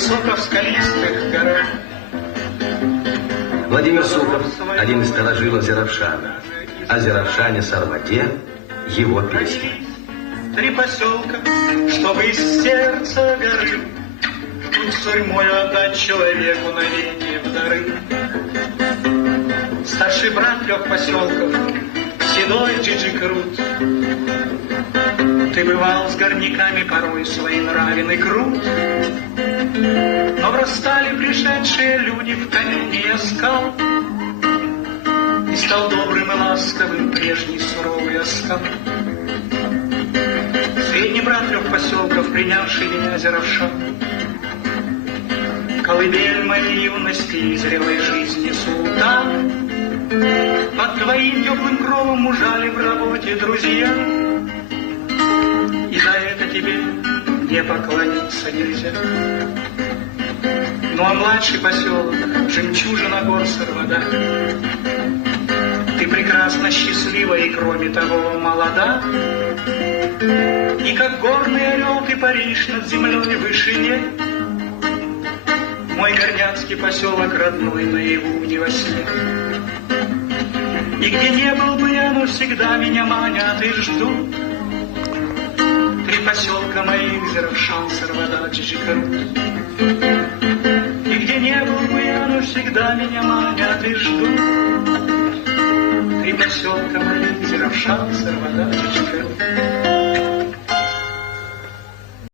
высоко в скалистых горах. Владимир Сухов, один из старожилов Зеравшана. О Зеравшане Сарваде его песня. 3 поселка, чтобы из сердца горы тут сурьмою отдать человеку навеки в дары. Старший брат 3 поселков, седой Джиджи Крут. Ты бывал с горняками порой своенравен и крут, но врастали пришедшие люди в каменный скал, и стал добрым и ласковым прежний суровый оскал. Средний брат 3 поселков, принявший меня Зеравшан, колыбель моей юности и зрелой жизни султан, под твоим теплым кровом ужали в работе друзья, и за это тебе не поклониться нельзя. Ну а младший поселок, жемчужина гор Сарвада, ты прекрасно счастлива и кроме того молода, и как горный орел ты паришь над землей в вышине. Мой горняцкий поселок родной наяву не во сне. И где не был бы я, но всегда меня манят и ждут 3 поселка моих, Зеравшан, Сарвада, Джиджи Крут. И где не был бы я, но всегда меня манят и ждут 3 поселка моих, Зеравшан, Сарвада, Джиджи Крут.